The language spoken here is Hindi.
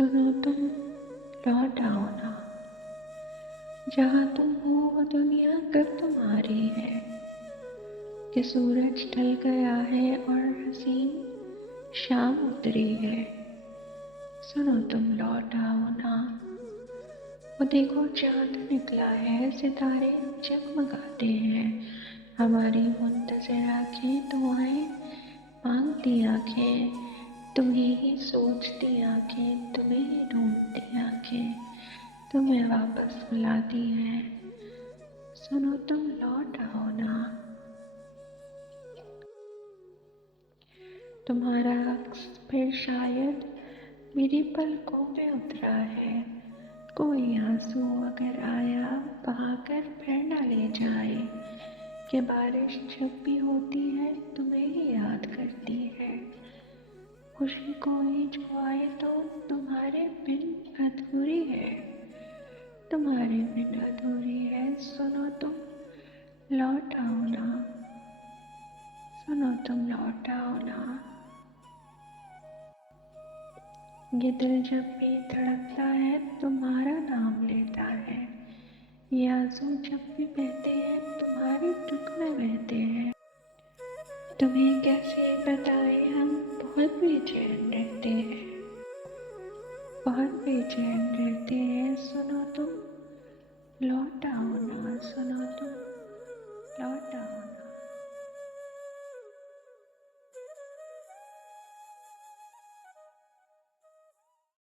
सुनो तुम, लौट आओ ना। जहाँ तुम हो वो दुनिया कब तुम्हारी है कि सूरज ढल गया है और हसीन शाम उतरी है। सुनो तुम, लौट आओ ना। वो देखो चांद निकला है, सितारे जगमगाते हैं। हमारी मुंतज़िर आँखें दुआएं मांगती आँखें, तुम्हें ही सोचती आँखें, तुम्हें ही ढूंढती आँखें, तुम्हें वापस बुलाती हैं। सुनो तुम, लौट आओ ना। तुम्हारा अक्स फिर शायद मेरी पलकों पे उतरा है। कोई आंसू अगर आया बहाकर फिर न ले जाए कि बारिश जब भी होती है तुम्हें ही याद करती है। खुशी कोई जो आए तो तुम्हारे बिन अधूरी है, तुम्हारे बिन अधूरी है। सुनो तुम, लौट आओ ना। सुनो तुम, लौट आओ ना। ये दिल जब भी धड़कता है तुम्हारा नाम लेता है। ये आंसू जब भी बहते हैं तुम्हारे दुख में बहते हैं। तुम्हें कैसे बताएं, हम बहुत बेचैन रहते हैं, बहुत बेचैन रहते हैं। सुनो तुम, लौट आओ ना। सुनो तुम, लौट आओ ना।